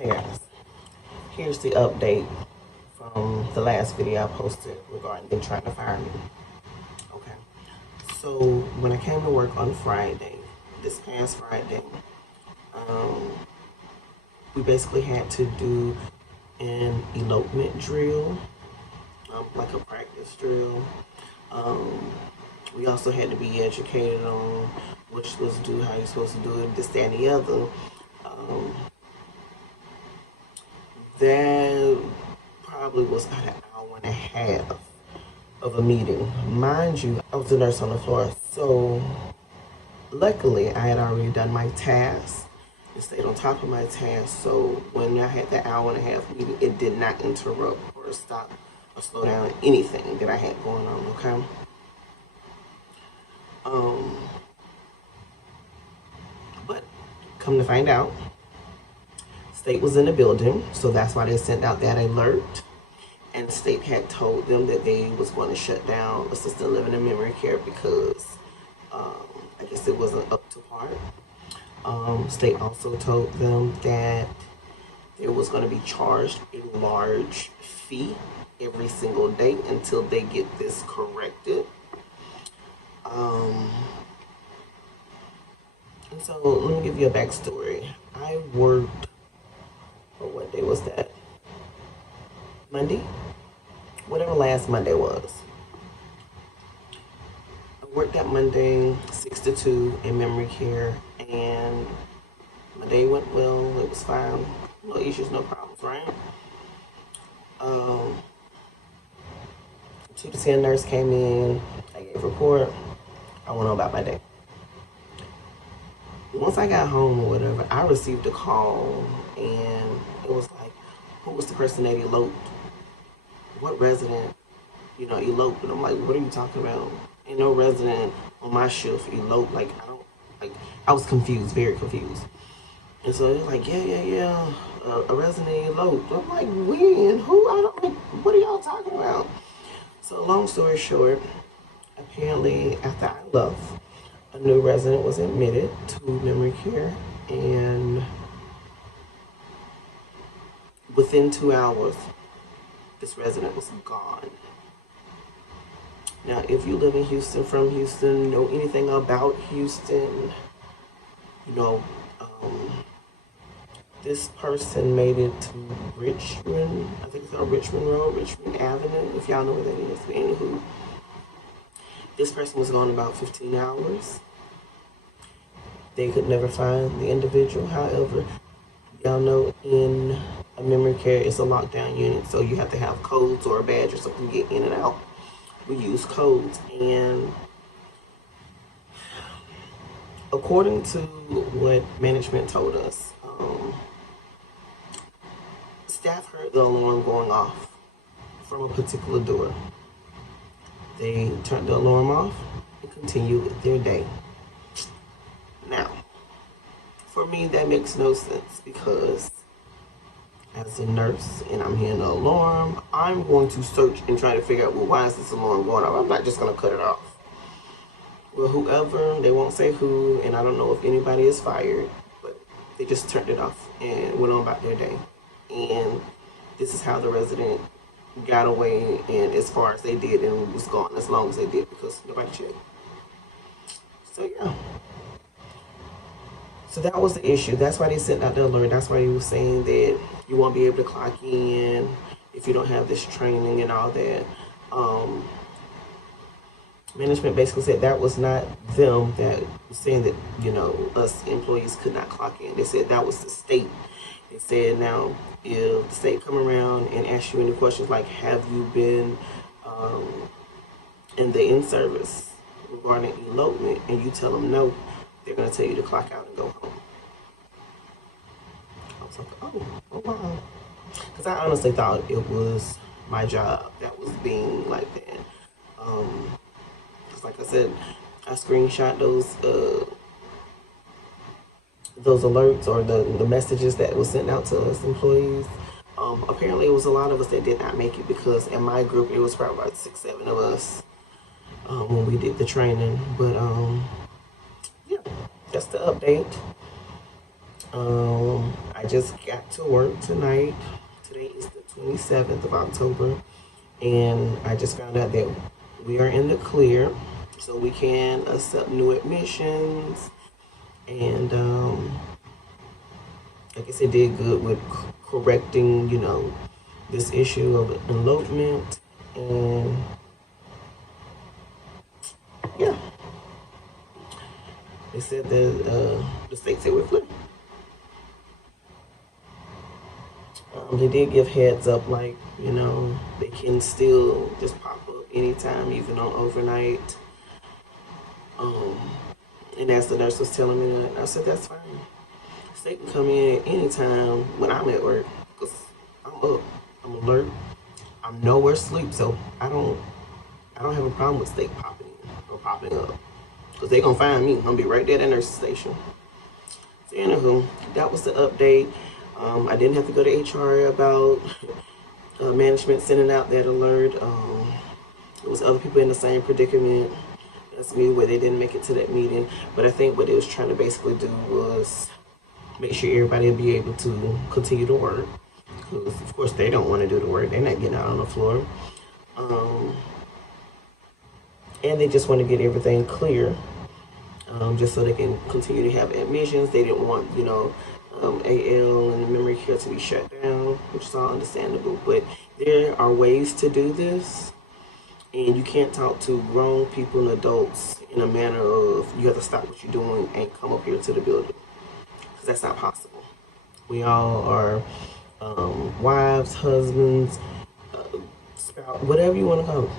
Okay, guys, here's the update from the last video I posted regarding them trying to fire me. Okay, so when I came to work on Friday, this past Friday, um, we basically had to do an elopement drill, like a practice drill. Um, we also had to be educated on what you're supposed to do, how you're supposed to do it, this, that, and the other. Um, that probably was about an hour and a half of a meeting. Mind you, I was a nurse on the floor, so luckily I had already done my task and stayed on top of my task. So when I had that hour and a half meeting, it did not interrupt or stop or slow down anything that I had going on, okay? Um, but come to find out, state was in the building, so that's why they sent out that alert. And the state had told them that they was going to shut down assisted living and memory care because I guess it wasn't up to par. State also told them that there was going to be charged a large fee every single day until they get this corrected. And so let me give you a backstory. I worked, or what day was that? Monday? Whatever last Monday was. I worked that Monday, 6 to 2 in memory care, and my day went well. It was fine. No issues, no problems, right? 2 to 10 nurse came in. I gave a report. I went on about my day. Once I got home or whatever, I received a call, and it was like, who was the person that eloped? What resident, eloped? And I'm like, what are you talking about? Ain't no resident on my shift eloped. I was confused, very confused. And so they're like, yeah, a resident eloped. I'm like, when? Who? What are y'all talking about? So long story short, apparently after I left, a new resident was admitted to memory care, and within 2 hours, this resident was gone. Now, if you live in Houston, from Houston, know anything about Houston, you know, this person made it to Richmond. I think it's on Richmond Road, Richmond Avenue, if y'all know where that is. But anywho, this person was gone about 15 hours. They could never find the individual. However, y'all know in a memory care, it's a lockdown unit, so you have to have codes or a badge or something to get in and out. We use codes, and according to what management told us, staff heard the alarm going off from a particular door. They turned the alarm off and continued with their day. Now, for me, that makes no sense because as a nurse and I'm hearing the alarm, I'm going to search and try to figure out, well, why is this alarm going off? I'm not just going to cut it off. Well, whoever, they won't say who, and I don't know if anybody is fired, but they just turned it off and went on about their day. And this is how the resident got away, and as far as they did, and was gone as long as they did because nobody checked. So yeah. So that was the issue. That's why they sent out the alert. That's why they were saying that you won't be able to clock in if you don't have this training and all that. Management basically said that was not them that was saying that, us employees could not clock in. They said that was the state. They said now if the state come around and ask you any questions like, have you been in the in-service regarding elopement, and you tell them no, they're going to tell you to clock out and go home. I was like, oh wow. Because I honestly thought it was my job that was being like that. Like I said, I screenshot those alerts or the messages that was sent out to us employees. Apparently, it was a lot of us that did not make it because in my group, it was probably about 6, 7 of us when we did the training. But yeah, that's the update. I just got to work tonight. Today is the 27th of October, and I just found out that we are in the clear, so we can accept new admissions. And I guess it did good with correcting, this issue of elopement. And yeah, they said that the state said we're clear. They did give heads up, like, they can still just pop up anytime, even on overnight. And as the nurse was telling me that, I said, that's fine. State can come in at any time when I'm at work, because I'm up, I'm alert, I'm nowhere asleep, so I don't have a problem with state popping in or popping up, because they gonna find me. I'm gonna be right there at the nurse's station. So anywho, that was the update. I didn't have to go to HR about management sending out that alert. It was other people in the same predicament as me where they didn't make it to that meeting. But I think what it was trying to basically do was make sure everybody will be able to continue to work. Because, of course, they don't want to do the work. They're not getting out on the floor. And they just want to get everything clear. Just so they can continue to have admissions. They didn't want, AL and memory care to be shut down, which is all understandable. But there are ways to do this. And you can't talk to grown people and adults in a manner of you have to stop what you're doing and come up here to the building. Because that's not possible. We all are wives, husbands, spouse, whatever you want to call it.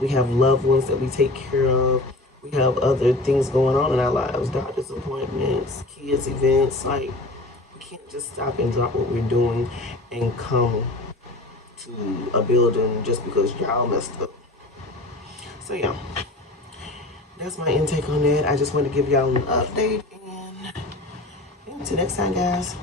We have loved ones that we take care of. We have other things going on in our lives, doctor's appointments, kids' events. Like, we can't just stop and drop what we're doing and come to a building just because y'all messed up. So yeah, that's my intake on that. I just want to give y'all an update, and until next time, guys.